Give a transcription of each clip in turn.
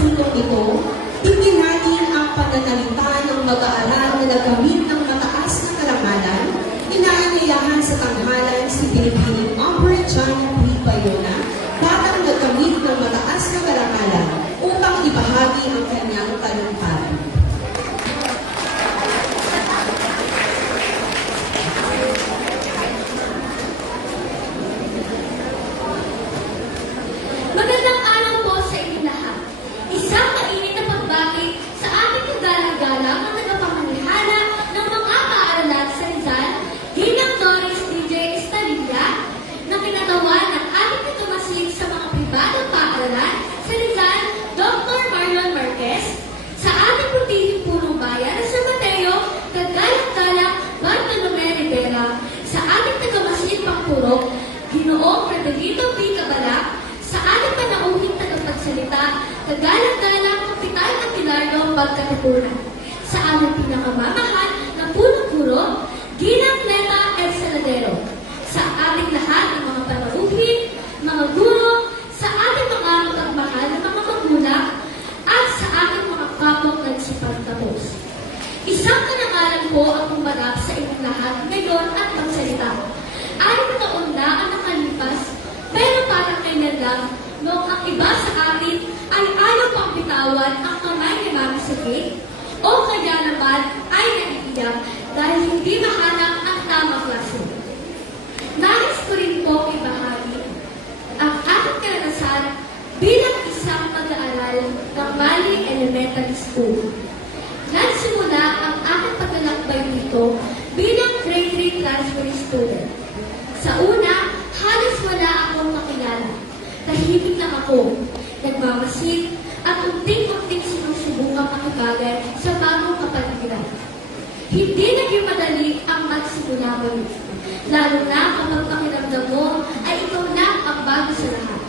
pagpupulong ito, tingin natin ang pananalita ng mag-aaral na nagamit ng mataas na karangalan, inaanyayahan sa tanghalan si Pilipining Upper John P. Bayona, batang nagamit ng mataas na karangalan upang ibahagi ang kanyang talumpati. Magandang araw po sa inyo lahat. Isang mainit na pagbati sa ating kagalang-galang ang tagapangalahala ng mga paaralan sa Rizal, Ginang Doris DJ Estalilla, na kinatawan ng ating katumasin sa mga pribadong paaralan sa Rizal, Dr. Marlon Marquez, sa ating putihing punong bayan na San Mateo, kagalang-galang Bartolome Rivera, sa ating tagamasin Pangpurok, Ginoong Frederico P. Cabalak, sa ating panauhing tagapagsalita, kagalang-galang Kapitan Aquilardo Pagkatipunan, sa aming pinakamamahal na punong-guro, Ginang Lema El Saladero, sa ating lahat ng mga panauhin, mga guro, sa ating mga magmahal na mga magulang, at sa ating mga kapong nagsipagtapos. Isang karangalan po ang umarap sa inyong lahat ngayon at magsalita. Anim na taon na ang nakalipas, pero parang kailan lang, noong ang iba sa atin ay ayaw pang bitawan ang kamay ni Mami Sakit, o kaya naman ay naiiyak dahil hindi mahanap ang tamang klase. Nais ko rin po ibahagi ang aking karanasan bilang isang mag-aaral ng Mali Elementary School. Nagsimula ang aking paglalakbay dito bilang grade 3 transfer student. Sa una, halos wala akong makilala. Tahimik lang ako, nagmamasid, at unting-unting sinusubukang makibagay sa bagong kapaligiran. Hindi naging madali ang magsimula mo. Lalo na kapag pakiramdam mo ay ikaw na ang bago sa lahat.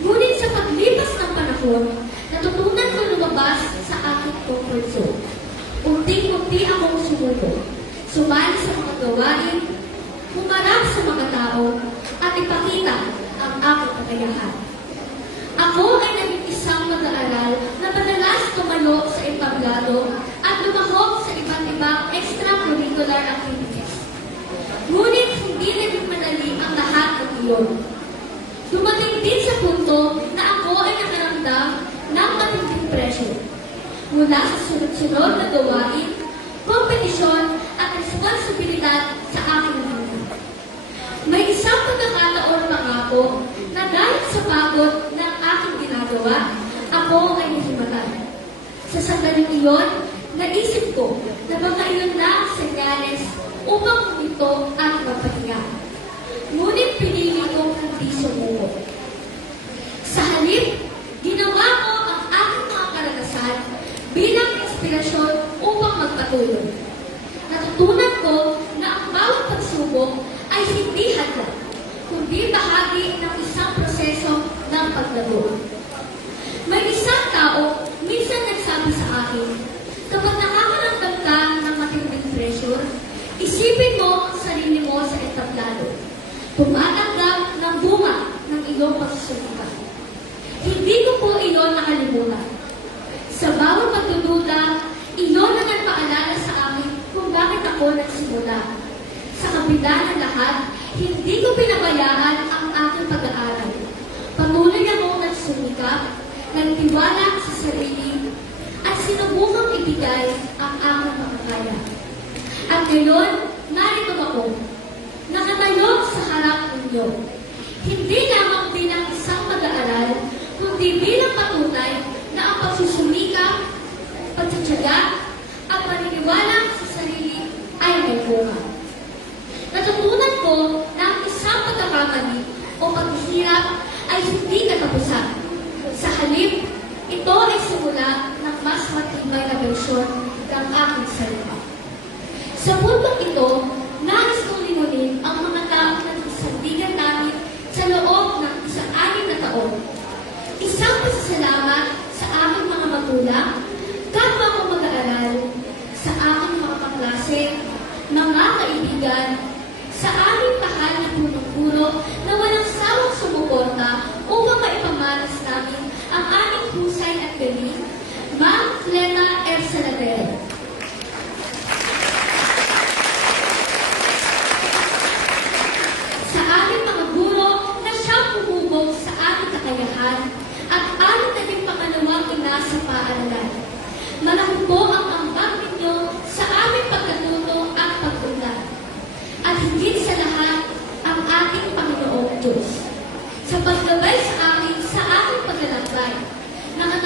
Ngunit sa paglipas ng panahon, natutunan ko lumabas sa aking comfort zone. Unting-unti akong sumuko, sumali sa mga gawain, humarap sa mga tao, at ipakita ang aking kakayahan. Ako ay naging isang mag-aaral na madalas tumalo sa entablado at lumahok sa iba't ibang extracurricular activities. Ngunit hindi naging madali ang lahat ng iyon. Dumating din sa punto na ako ay nakaramdam ng matinding pressure mula sa sunod-sunod na gawain, kompetisyon at responsibilidad sa aking buhay. May isang pagkakataon pa nga ako na dahil sa pagod ng aking ginagawa, ako ay nahimatay. Sa sandaling iyon, naisip ko na baka iyon na ang senyales upang humito at magpahinga. Ngunit pinili kong hindi sumuko. Sa halip, ginawa ko ang aking mga karanasan bilang inspirasyon upang magpatuloy. Natutunan ko na ang bawat pagsubok ay hindi hadlang, kundi bahagi ng isang proseso ng paglago. May isang tao minsan nagsabi sa akin, kapag nakakaramdam ka ng matinding pressure, isipin mo ang sarili mo sa entablado. Tumatanggap ng bunga ng iyong pagsusulikat. Hindi ko po iyon nakalimutan. Sa bawat pagdududa, iyon ang nagpaalala sa akin kung bakit ako nagsimula. Sa kabila ng lahat, hindi ko pinabayaan ang aking pag-aaral. Patuloy akong nagsumikap, nagtiwala sa sarili, at sinubukang ibigay ang aking makakaya. At ngayon, narito ako, nakatayo sa harap ninyo. Hindi lamang bilang isang mag-aaral, kundi bilang patunay na ang pagsusumikap, pagtsatsaga, at paniniwala sa sarili ay may bunga. Natutunan ko na ang isang pagkakamali o paghihirap ay hindi katapusan. Sa halip, ito ay simula ng mas matibay na bersyon ng aking sarili. Sa puntong ito, nais kong limunin ang mga taong nagsasandigan namin sa loob ng isang-anim na taon. Isang pasasalamat sa aking mga magulang, kapwa ko mag-aaral, sa aking mga kaklase, mga kaibigan, sa aming mahal na punong-puro na walang sawang sumuporta upang maipamalas namin ang aming husay at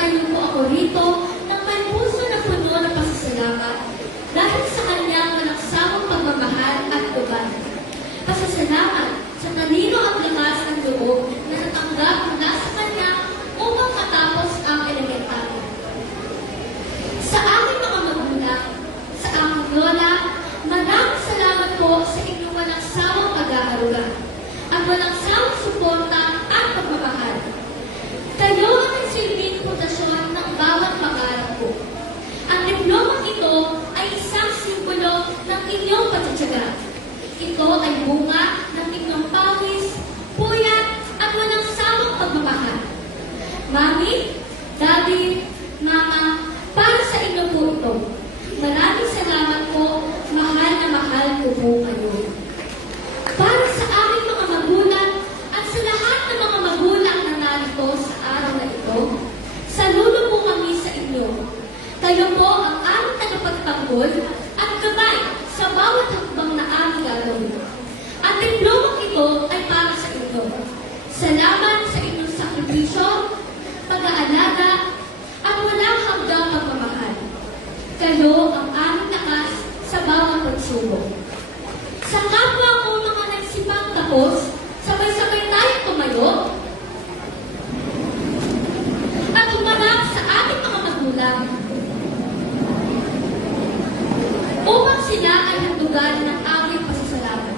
Nagtatayo po ako rito ng may puso na puno ng pasasalamat dahil sa kanyang malaksamang pagmamahal at tuban. Pasasalamat sa talino at lakas ng loob na natanggap mula sa kanya upang matapos ang elementarya. Sa aking mga magulang, sa aking lola, maraming salamat po sa inyong walang sawang pag-aaruga at walang sawang suporta at pagmamahal. Kayo ang nagsilbing pundasyon ng bawat pangarap ko. Ang diplomang ito ay isang simbolo ng inyong pagtsatsaga. Ito ay bunga ng inyong pawis, puyat at walang sawang pagmamahal. Mami, Daddy, Mama, para sa inyo po ito. Maraming salamat po, mahal na mahal ko po kayo. Para sa aming mga magulang at sa lahat ng mga magulang na narito sa araw na ito, saludo po kami sa inyo. Kayo po ang aming tagapagtanggol at gabay sa bawat hakbang na aming gagawin. Ang diplomang ito ay para sa inyo. Salamat sa inyong sakripisyo, pag-aalaga, at walang hanggang pagmamahal. Kayo ang aming lakas sa bawat pagsubok. Sa kapwa ko mga nagsipang tapos, sabay-sabay tayong tumayo at umarap sa ating mga magulang upang sila ay handugan ng aming pasasalamat.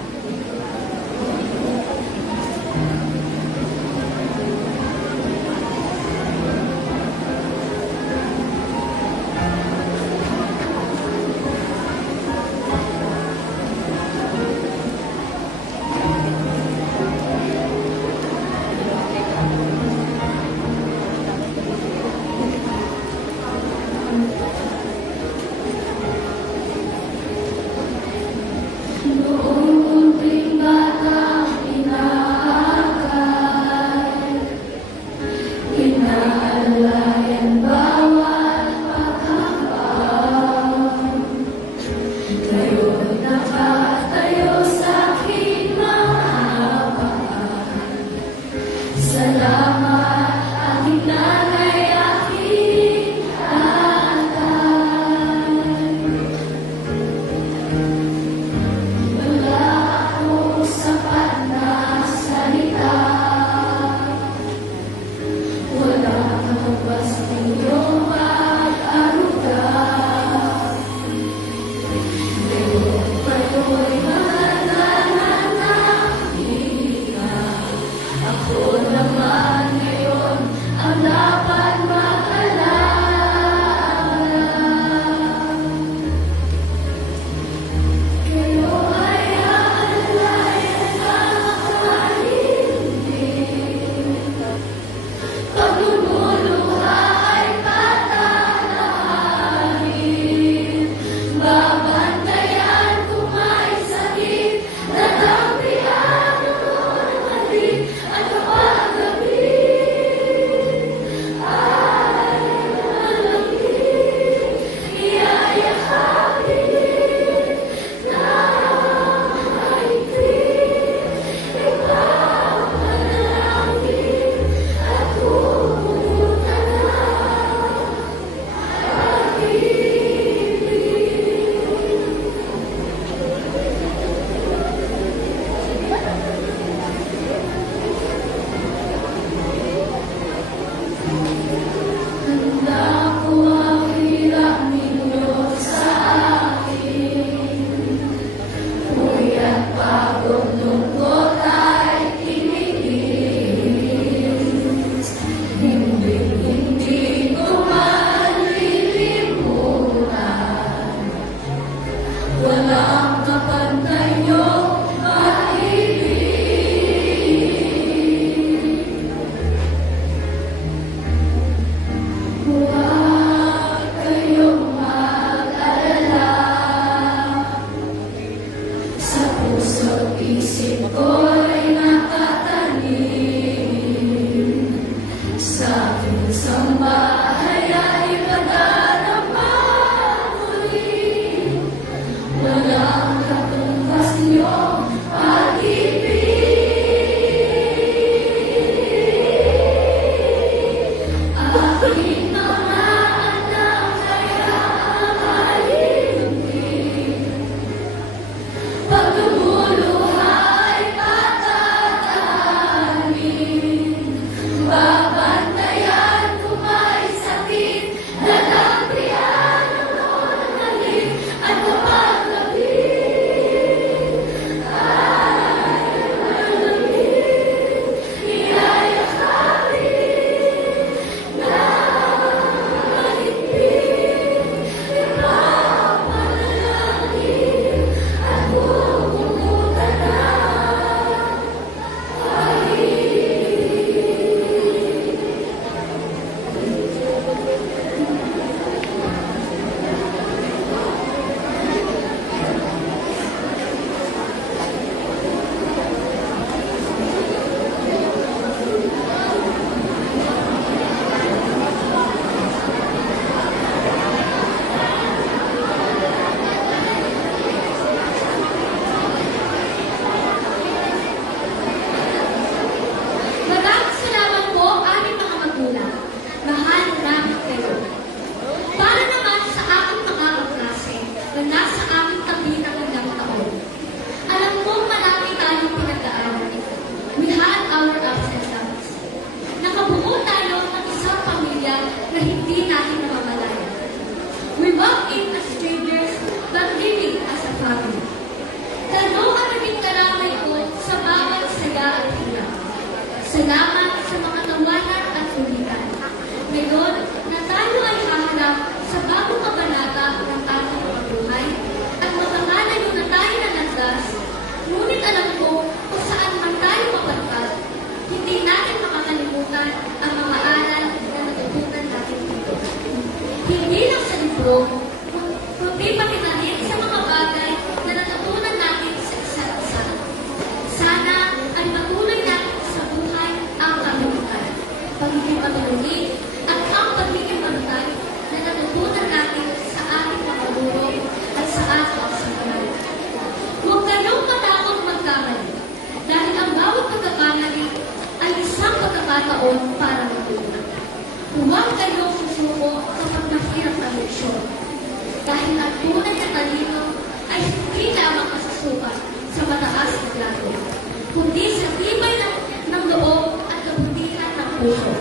na hindi natin namamalayan. We walk in as strangers, but living as a family. Kano ang naging karamay ko sa bawat saga at hirap. Salamat sa mga tawanan at ulitan. Ngayon, na tayo ay haharap sa bagong kabanata ng ating pagbuhay at makakalayo na tayo na landas, ngunit alam ko kung saan man tayo mapadpad, hindi natin makakalimutan ang mga aral na natutunan natin dito. Hindi lang sa libro, kundi pati na rin sa mga bagay na natutunan natin sa isa't isa. Sana ay patuloy natin sa buhay ang kabuuan, pagiging patuloy at ang pagiging pantay na natutunan natin sa ating mga guro at sa ating simbahan. Huwag kayong matakot magkamali dahil ang bawat pagkakamali ay isang pagkakataon para matutunan. Huwag kayong susuko kapag mahirap ang leksyon dahil ang tunay na talino ay hindi lamang masusukat sa mataas na grado, kundi sa tibay ng loob at kabutihan ng puso.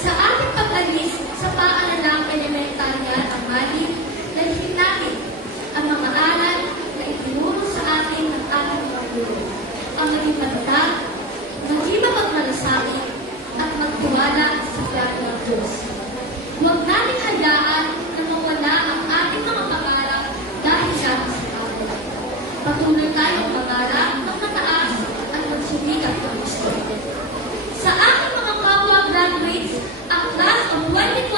Sa ating pag-alis sa paaralang elementarya at mali, dalhin natin ang mga aral na itinuro sa atin ng ating mga guro. Ang maging matatag, maging mapagmalasakit, at magtiwala sa plano ng Diyos. Huwag natin hayaan na mawala ang ating mga pangarap dahil lamang sa tao. Patuloy tayong mangarap ng mataas at magsumikat ng gusto. Sa ating mga kapwa graduates, ang class of 2025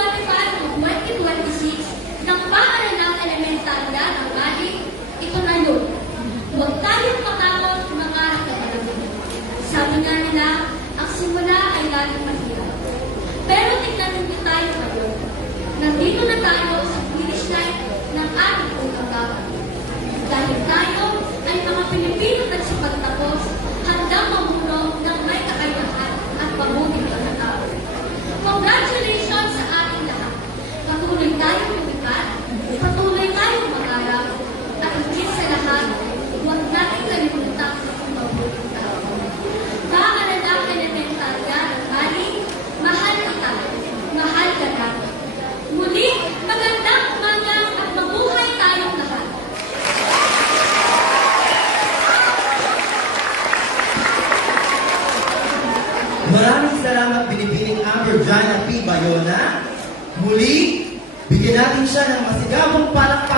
to 2026 ng paaralang elementarya ng Mali, ito na yun. Huwag tayong matakot mangarap na malalim. Sabi nga nila, ang simula ay laging mahirap. Pero tignan niyo tayo ngayon. Nandito na tayo sa finish line ng ating unang dapat. Dahil tayo ay mga Pilipino nagsipagtapos, handang mamuno ng may kakayahan at mabuting pagkatao. Congratulations sa ating lahat. Patuloy tayong lumipat, patuloy tayong mangarap, at higit sa lahat, huwag natin kalimutan ang mabuting tao. Paaralang elementarya ng Mali, mahal kita, mahal ka namin. Muli, magandang umaga at mabuhay tayong lahat. Maraming salamat, Binibining Amber Jana P. Bayona. Muli, bigyan natin siya ng masigabong palakpakan.